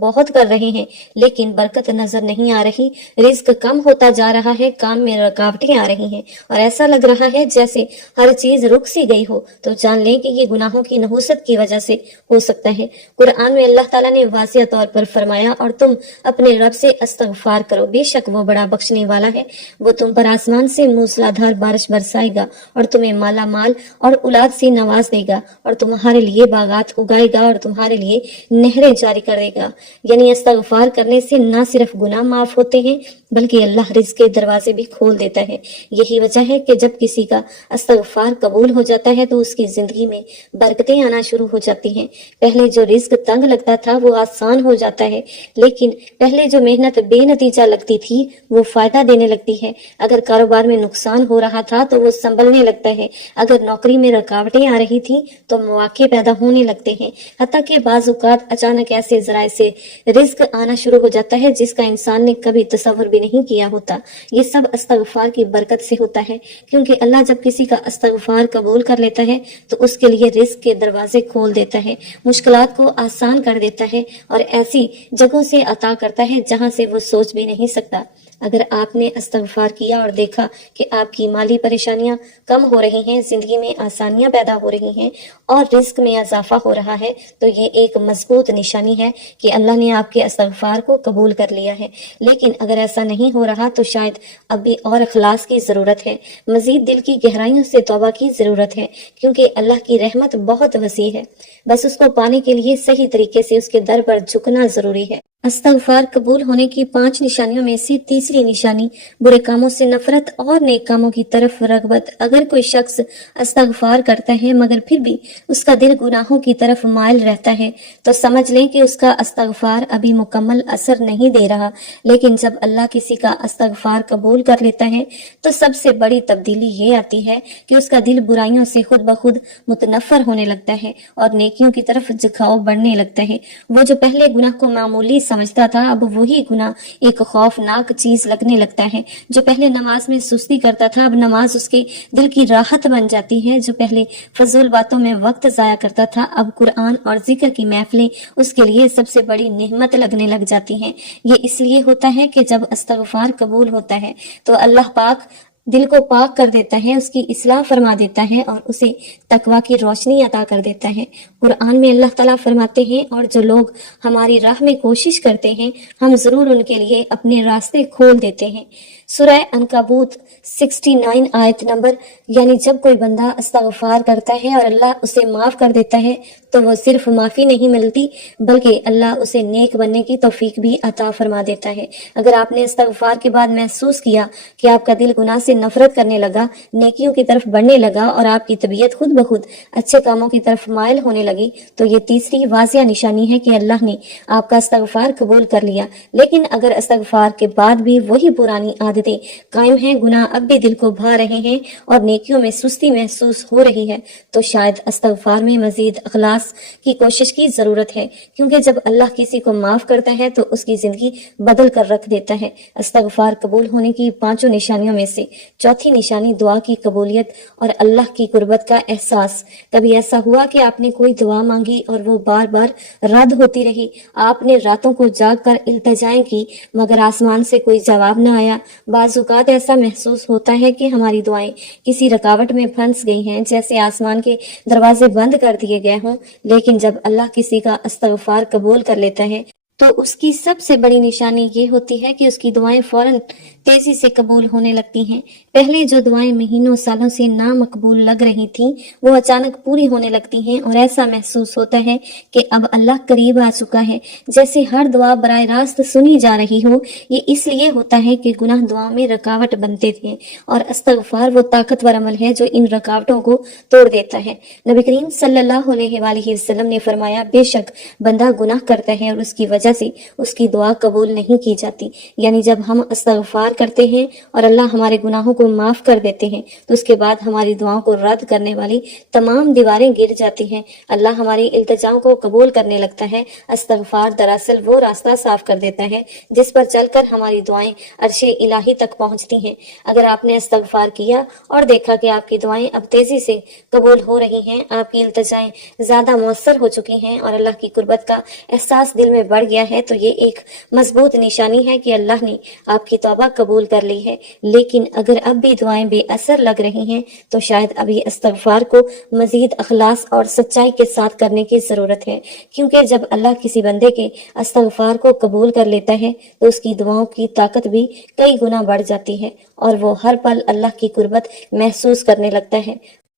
بہت کر رہے ہیں لیکن برکت نظر نہیں آ رہی، رزق کم ہوتا جا رہا ہے، کام میں رکاوٹیں آ رہی ہیں اور ایسا لگ رہا ہے جیسے ہر چیز رک سی گئی ہو، تو جان لیں کہ یہ گناہوں کی نحوست کی وجہ سے ہو سکتا ہے۔ قرآن میں اللہ تعالیٰ نے واضح طور پر فرمایا، اور تم اپنے رب سے استغفار کرو، بے شک وہ بڑا بخشنے والا ہے، وہ تم پر آسمان سے موسلادھار بارش برسائے گا اور تمہیں مالا مال اور اولاد سے نواز دے گا، اور تمہارے لیے باغات اگائے گا اور تمہارے لیے نہریں جاری کر دے گا۔ یعنی استغفار کرنے سے نہ صرف گناہ معاف ہوتے ہیں بلکہ اللہ رزق کے دروازے بھی کھول دیتا ہے۔ یہی وجہ ہے کہ جب کسی کا استغفار قبول ہو جاتا ہے تو اس کی زندگی میں برکتیں آنا شروع ہو جاتی ہیں۔ پہلے جو رزق تنگ لگتا تھا وہ آسان ہو جاتا ہے، لیکن پہلے جو محنت بے نتیجہ لگتی تھی وہ فائدہ دینے لگتی ہے۔ اگر کاروبار میں نقصان ہو رہا تھا تو وہ سنبھلنے لگتا ہے، اگر نوکری میں رکاوٹیں آ رہی تھیں تو مواقع پیدا ہونے لگتے ہیں، حتیٰ کہ بعض اوقات اچانک ایسے ذرائع سے رزق آنا شروع ہو جاتا ہے جس کا انسان نے کبھی تصور بھی نہیں کیا ہوتا۔ یہ سب استغفار کی برکت سے ہوتا ہے، کیونکہ اللہ جب کسی کا استغفار قبول کر لیتا ہے تو اس کے لیے رزق کے دروازے کھول دیتا ہے، مشکلات کو آسان کر دیتا ہے اور ایسی جگہوں سے عطا کرتا ہے جہاں سے وہ سوچ بھی نہیں سکتا۔ اگر آپ نے استغفار کیا اور دیکھا کہ آپ کی مالی پریشانیاں کم ہو رہی ہیں، زندگی میں آسانیاں پیدا ہو رہی ہیں اور رزق میں اضافہ ہو رہا ہے، تو یہ ایک مضبوط نشانی ہے کہ اللہ نے آپ کے استغفار کو قبول کر لیا ہے۔ لیکن اگر ایسا نہیں ہو رہا تو شاید اب بھی اور اخلاص کی ضرورت ہے، مزید دل کی گہرائیوں سے توبہ کی ضرورت ہے، کیونکہ اللہ کی رحمت بہت وسیع ہے، بس اس کو پانے کے لیے صحیح طریقے سے اس کے در پر جھکنا ضروری ہے۔ استغفار قبول ہونے کی 5 نشانیوں میں سے تیسری نشانی برے کاموں سے نفرت اور نیک کاموں کی طرف رغبت۔ اگر کوئی شخص استغفار کرتا ہے مگر پھر بھی اس کا دل گناہوں کی طرف مائل رہتا ہے تو سمجھ لیں کہ اس کا استغفار ابھی مکمل اثر نہیں دے رہا۔ لیکن جب اللہ کسی کا استغفار قبول کر لیتا ہے تو سب سے بڑی تبدیلی یہ آتی ہے کہ اس کا دل برائیوں سے خود بخود متنفر ہونے لگتا ہے اور نیکیوں کی طرف جھکاؤ بڑھنے لگتا ہے۔ وہ جو پہلے گناہ کو معمولی سمجھتا تھا اب وہی گناہ ایک خوفناک چیز لگنے لگتا ہے۔ جو پہلے نماز میں سستی کرتا تھا اب نماز اس کے دل کی راحت بن جاتی ہے۔ جو پہلے فضول باتوں میں وقت ضائع کرتا تھا اب قرآن اور ذکر کی محفلیں اس کے لیے سب سے بڑی نعمت لگنے لگ جاتی ہیں۔ یہ اس لیے ہوتا ہے کہ جب استغفار قبول ہوتا ہے تو اللہ پاک دل کو پاک کر دیتا ہے، اس کی اصلاح فرما دیتا ہے اور اسے تقویٰ کی روشنی عطا کر دیتا ہے۔ قرآن میں اللہ تعالیٰ فرماتے ہیں، اور جو لوگ ہماری راہ میں کوشش کرتے ہیں ہم ضرور ان کے لیے اپنے راستے کھول دیتے ہیں۔ سورہ عنکبوت 69 آیت نمبر۔ یعنی جب کوئی بندہ استغفار کرتا ہے اور اللہ اسے معاف کر دیتا ہے تو وہ صرف معافی نہیں ملتی بلکہ اللہ اسے نیک بننے کی توفیق بھی عطا فرما دیتا ہے۔ اگر آپ نے استغفار کے بعد محسوس کیا کہ آپ کا دل گناہ سے نفرت کرنے لگا، نیکیوں کی طرف بڑھنے لگا اور آپ کی طبیعت خود بخود اچھے کاموں کی طرف مائل ہونے لگی، تو یہ تیسری واضح نشانی ہے کہ اللہ نے آپ کا استغفار قبول کر لیا۔ لیکن اگر استغفار کے بعد بھی وہی پرانی عادتیں قائم ہیں، گناہ اب بھی دل کو بھا رہے ہیں اور نیکیوں میں سستی محسوس ہو رہی ہے، تو شاید استغفار میں مزید اخلاص کی کوشش کی ضرورت ہے، کیونکہ جب اللہ کسی کو معاف کرتا ہے تو اس کی زندگی بدل کر رکھ دیتا ہے۔ استغفار قبول ہونے کی 5 نشانیوں میں سے چوتھی نشانی دعا کی قبولیت اور اللہ کی قربت کا احساس۔ کبھی ایسا ہوا کہ آپ نے کوئی دعا مانگی اور وہ بار بار رد ہوتی رہی؟ آپ نے راتوں کو جاگ کر التجائیں کی مگر آسمان سے کوئی جواب نہ آیا؟ بعض اوقات ایسا محسوس ہوتا ہے کہ ہماری دعائیں کسی رکاوٹ میں پھنس گئی ہیں، جیسے آسمان کے دروازے بند کر دیے گئے ہوں۔ لیکن جب اللہ کسی کا استغفار قبول کر لیتا ہے تو اس کی سب سے بڑی نشانی یہ ہوتی ہے کہ اس کی دعائیں فوراً تیزی سے قبول ہونے لگتی ہیں۔ پہلے جو دعائیں مہینوں سالوں سے نامقبول لگ رہی تھیں وہ اچانک پوری ہونے لگتی ہیں اور ایسا محسوس ہوتا ہے کہ اب اللہ قریب آ چکا ہے، جیسے ہر دعا براہ راست سنی جا رہی ہو۔ یہ اس لیے ہوتا ہے کہ گناہ دعاؤں میں رکاوٹ بنتے تھے اور استغفار وہ طاقتور عمل ہے جو ان رکاوٹوں کو توڑ دیتا ہے۔ نبی کریم صلی اللہ علیہ وآلہ وسلم نے فرمایا، بے شک بندہ گناہ کرتا ہے اور اس کی وجہ سے اس کی دعا قبول نہیں کی جاتی۔ یعنی جب ہم استغفار استغفار کرتے ہیں اور اللہ ہمارے گناہوں کو معاف کر دیتے ہیں تو اس کے بعد ہماری دعاؤں کو رد کرنے والی تمام دیواریں گر جاتی ہیں، اللہ ہماری التجاؤں کو قبول کرنے لگتا ہے۔ استغفار دراصل وہ راستہ صاف کر دیتا ہے جس پر چل کر ہماری دعائیں عرش الہی تک پہنچتی ہیں۔ اگر آپ نے استغفار کیا اور دیکھا کہ آپ کی دعائیں اب تیزی سے قبول ہو رہی ہیں، آپ کی التجائیں زیادہ مؤثر ہو چکی ہیں اور اللہ کی قربت کا احساس دل میں بڑھ گیا ہے، تو یہ ایک مضبوط نشانی ہے کہ اللہ نے آپ کی توبہ قبول کر لی ہے۔ لیکن اگر اب بھی دعائیں بے اثر لگ رہی ہیں تو شاید ابھی استغفار کو مزید اخلاص اور سچائی کے ساتھ کرنے کی ضرورت ہے، کیونکہ جب اللہ کسی بندے کے استغفار کو قبول کر لیتا ہے تو اس کی دعاؤں کی طاقت بھی کئی گنا بڑھ جاتی ہے اور وہ ہر پل اللہ کی قربت محسوس کرنے لگتا ہے۔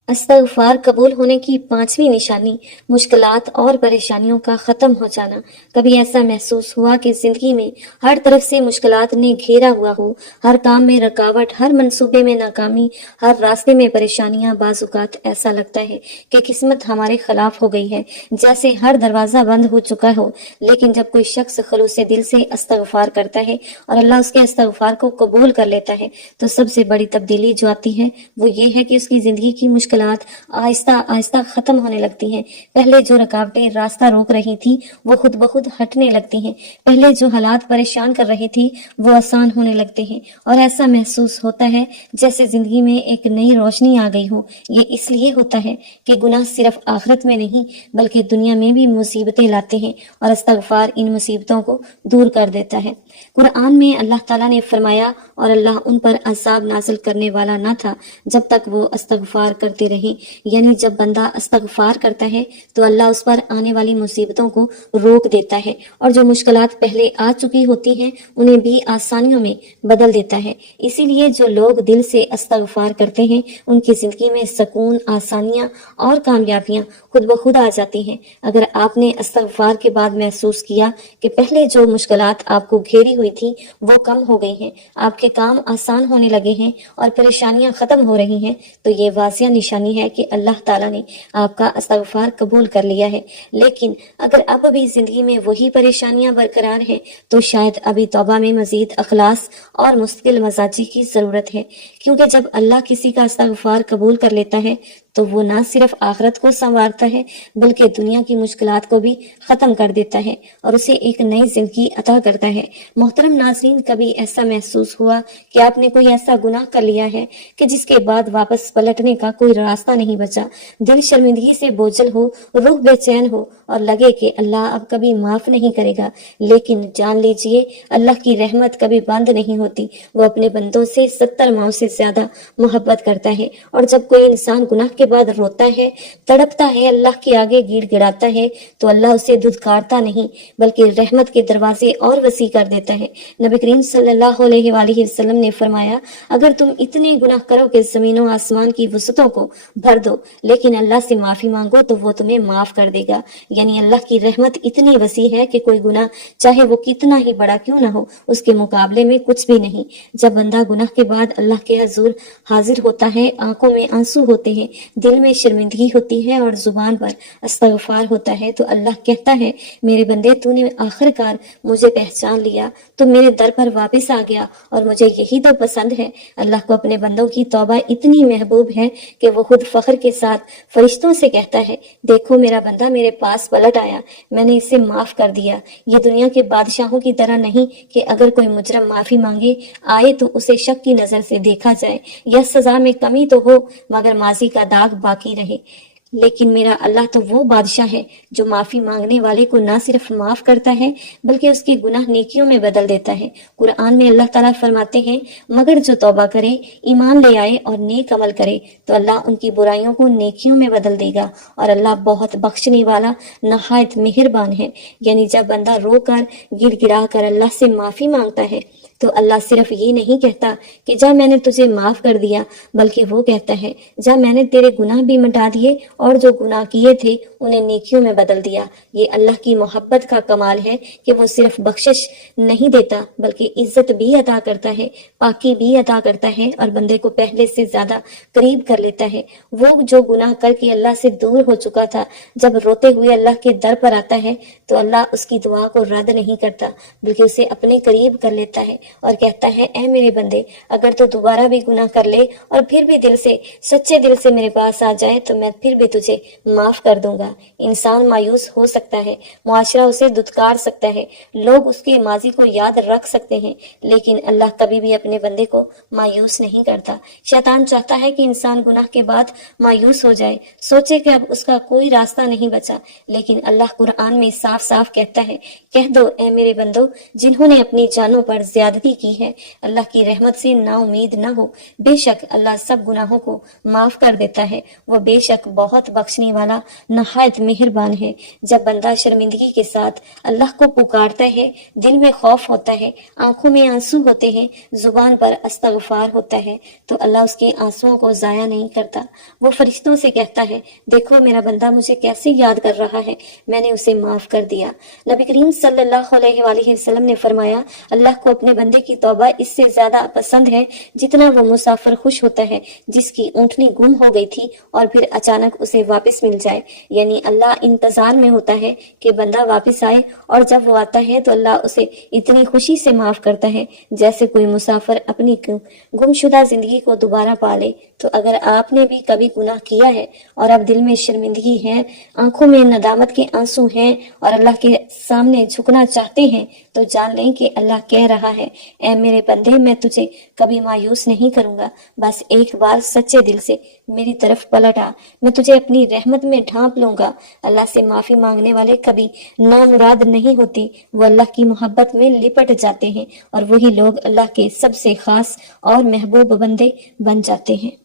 استغفار قبول ہونے کی پانچویں نشانی مشکلات اور پریشانیوں کا ختم ہو جانا۔ کبھی ایسا محسوس ہوا کہ زندگی میں ہر طرف سے مشکلات نے گھیرا ہوا ہو، ہر کام میں رکاوٹ، ہر منصوبے میں ناکامی، ہر راستے میں پریشانیاں؟ بعض اوقات ایسا لگتا ہے کہ قسمت ہمارے خلاف ہو گئی ہے، جیسے ہر دروازہ بند ہو چکا ہو۔ لیکن جب کوئی شخص خلوص دل سے استغفار کرتا ہے اور اللہ اس کے استغفار کو قبول کر لیتا ہے تو سب سے بڑی تبدیلی جو آتی ہے وہ یہ ہے کہ اس کی زندگی کی مشکلات آہستہ آہستہ ختم ہونے لگتی ہیں۔ پہلے جو رکاوٹیں راستہ روک رہی تھی وہ خود بخود ہٹنے لگتی ہیں، پہلے جو حالات پریشان کر رہی تھی وہ آسان ہونے لگتے ہیں، اور ایسا محسوس ہوتا ہے جیسے زندگی میں ایک نئی روشنی آ گئی ہو۔ یہ اس لیے ہوتا ہے کہ گناہ صرف آخرت میں نہیں بلکہ دنیا میں بھی مصیبتیں لاتے ہیں، اور استغفار ان مصیبتوں کو دور کر دیتا ہے۔ قرآن میں اللہ تعالیٰ نے فرمایا، اور اللہ ان پر عذاب نازل کرنے والا نہ تھا جب تک وہ استغفار کرتے رہے، یعنی جب بندہ استغفار کرتا ہے تو اللہ اس پر آنے والی مصیبتوں کو روک دیتا ہے، اور جو مشکلات پہلے آ چکی ہوتی ہیں انہیں بھی آسانیوں میں بدل دیتا ہے۔ اسی لیے جو لوگ دل سے استغفار کرتے ہیں ان کی زندگی میں سکون، آسانیاں اور کامیابیاں خود بخود آ جاتی ہیں۔ اگر آپ نے استغفار کے بعد محسوس کیا کہ پہلے جو مشکلات آپ کو گھیری ہوئی تھی وہ کم ہو گئی ہیں، آپ کے کام آسان ہونے لگے ہیں اور پریشانیاں ختم ہو رہی ہیں، تو یہ واضح نشانی ہے کہ اللہ تعالیٰ نے آپ کا استغفار قبول کر لیا ہے۔ لیکن اگر اب بھی زندگی میں وہی پریشانیاں برقرار ہیں تو شاید ابھی توبہ میں مزید اخلاص اور مستقل مزاجی کی ضرورت ہے، کیونکہ جب اللہ کسی کا استغفار قبول کر لیتا ہے تو وہ نہ صرف آخرت کو سنوارتا ہے بلکہ دنیا کی مشکلات کو بھی ختم کر دیتا ہے اور اسے ایک نئی زندگی عطا کرتا ہے۔ محترم ناظرین، کبھی ایسا محسوس ہوا کہ آپ نے کوئی ایسا گناہ کر لیا ہے کہ جس کے بعد واپس پلٹنے کا کوئی راستہ نہیں بچا؟ دل شرمندگی سے بوجھل ہو، روح بے چین ہو اور لگے کہ اللہ اب کبھی معاف نہیں کرے گا، لیکن جان لیجئے اللہ کی رحمت کبھی بند نہیں ہوتی۔ وہ اپنے بندوں سے 70 ماؤں سے زیادہ محبت کرتا ہے، اور جب کوئی انسان گناہ کے بعد روتا ہے، تڑپتا ہے، اللہ کے آگے گڑ گڑاتا ہے تو اللہ اسے دھتکارتا نہیں بلکہ رحمت کے دروازے اور وسیع کر دیتا ہے۔ نبی کریم صلی اللہ علیہ وآلہ وسلم نے فرمایا، اگر تم اتنے گناہ کرو کہ زمین و آسمان کی وسعتوں کو بھر دو لیکن اللہ سے معافی مانگو تو وہ تمہیں معاف کر دے گا۔ یعنی اللہ کی رحمت اتنی وسیع ہے کہ کوئی گناہ چاہے وہ کتنا ہی بڑا کیوں نہ ہو اس کے مقابلے میں کچھ بھی نہیں۔ جب بندہ گناہ کے بعد اللہ کے حضور حاضر ہوتا ہے، آنکھوں میں آنسو ہوتے ہیں، دل میں شرمندگی ہوتی ہے اور زبان پر استغفار ہوتا ہے، تو اللہ کہتا ہے، میرے بندے تو نے آخر کار مجھے پہچان لیا، تو میرے در پر واپس آ گیا اور مجھے یہی تو پسند ہے۔ اللہ کو اپنے بندوں کی توبہ اتنی محبوب ہے کہ وہ خود فخر کے ساتھ فرشتوں سے کہتا ہے، دیکھو میرا بندہ میرے پاس پلٹ آیا، میں نے اسے معاف کر دیا۔ یہ دنیا کے بادشاہوں کی طرح نہیں کہ اگر کوئی مجرم معافی مانگے آئے تو اسے شک کی نظر سے دیکھا جائے یا سزا میں کمی تو ہو مگر ماضی کا داغ باقی رہے، لیکن میرا اللہ تو وہ بادشاہ ہے جو معافی مانگنے والے کو نہ صرف معاف کرتا ہے بلکہ اس کے گناہ نیکیوں میں بدل دیتا ہے۔ قرآن میں اللہ تعالیٰ فرماتے ہیں، مگر جو توبہ کرے، ایمان لے آئے اور نیک عمل کرے تو اللہ ان کی برائیوں کو نیکیوں میں بدل دے گا، اور اللہ بہت بخشنے والا نہایت مہربان ہے۔ یعنی جب بندہ رو کر گڑ گڑا کر اللہ سے معافی مانگتا ہے تو اللہ صرف یہ نہیں کہتا کہ جا میں نے تجھے معاف کر دیا، بلکہ وہ کہتا ہے، جا میں نے تیرے گناہ بھی مٹا دیے اور جو گناہ کیے تھے انہیں نیکیوں میں بدل دیا۔ یہ اللہ کی محبت کا کمال ہے کہ وہ صرف بخشش نہیں دیتا بلکہ عزت بھی عطا کرتا ہے، پاکی بھی عطا کرتا ہے اور بندے کو پہلے سے زیادہ قریب کر لیتا ہے۔ وہ جو گناہ کر کے اللہ سے دور ہو چکا تھا، جب روتے ہوئے اللہ کے در پر آتا ہے تو اللہ اس کی دعا کو رد نہیں کرتا بلکہ اسے اپنے قریب کر لیتا ہے اور کہتا ہے اے میرے بندے اگر تو دوبارہ بھی گناہ کر لے اور پھر بھی دل سے سچے دل سے میرے پاس آ جائے تو میں پھر بھی تجھے معاف کر دوں گا۔ انسان مایوس ہو سکتا ہے، معاشرہ اسے دھتکار سکتا ہے، لوگ اس کے ماضی کو یاد رکھ سکتے ہیں، لیکن اللہ کبھی بھی اپنے بندے کو مایوس نہیں کرتا۔ شیطان چاہتا ہے کہ انسان گناہ کے بعد مایوس ہو جائے، سوچے کہ اب اس کا کوئی راستہ نہیں بچا، لیکن اللہ قرآن میں صاف صاف کہتا ہے کہہ دو اے میرے بندو جنہوں نے اپنی جانوں پر زیادتی کی ہے اللہ کی رحمت سے نا امید نہ ہو، بے شک اللہ سب گناہوں کو معاف کر دیتا ہے، وہ بے شک بہت بخشنے والا نہایت مہربان ہے۔ جب بندہ شرمندگی کے ساتھ اللہ کو پکارتا ہے، دل میں خوف ہوتا ہے، آنکھوں میں آنسو ہوتے ہیں، زبان پر استغفار ہوتا ہے تو اللہ اس کے آنسوؤں کو ضائع نہیں کرتا۔ وہ فرشتوں سے کہتا ہے دیکھو میرا بندہ مجھے کیسے یاد کر رہا ہے، میں نے اسے معاف کر دیا۔ نبی کریم صلی اللہ علیہ وآلہ وسلم نے فرمایا اللہ کو اپنے بندے کی توبہ اس سے زیادہ پسند ہے جتنا وہ مسافر خوش ہوتا ہے جس کی اونٹنی گم ہو گئی تھی اور پھر اچانک اسے واپس مل جائے، یعنی اللہ انتظار میں ہوتا ہے کہ بندہ واپس آئے، اور جب وہ آتا ہے تو اللہ اسے اتنی خوشی سے معاف کرتا ہے جیسے کوئی مسافر اپنی گمشدہ زندگی کو دوبارہ پا لے۔ تو اگر آپ نے بھی کبھی گناہ کیا ہے اور اب دل میں شرمندگی ہے، آنکھوں میں ندامت کے آنسو ہیں اور اللہ کے سامنے جھکنا چاہتے ہیں تو جان لیں کہ اللہ کہہ رہا ہے اے میرے بندے میں تجھے کبھی مایوس نہیں کروں گا، بس ایک بار سچے دل سے میری طرف پلٹ آ، میں تجھے اپنی رحمت میں ڈھانپ لوں گا۔ اللہ سے معافی مانگنے والے کبھی نامراد نہیں ہوتے، وہ اللہ کی محبت میں لپٹ جاتے ہیں اور وہی لوگ اللہ کے سب سے خاص اور محبوب بندے بن جاتے ہیں۔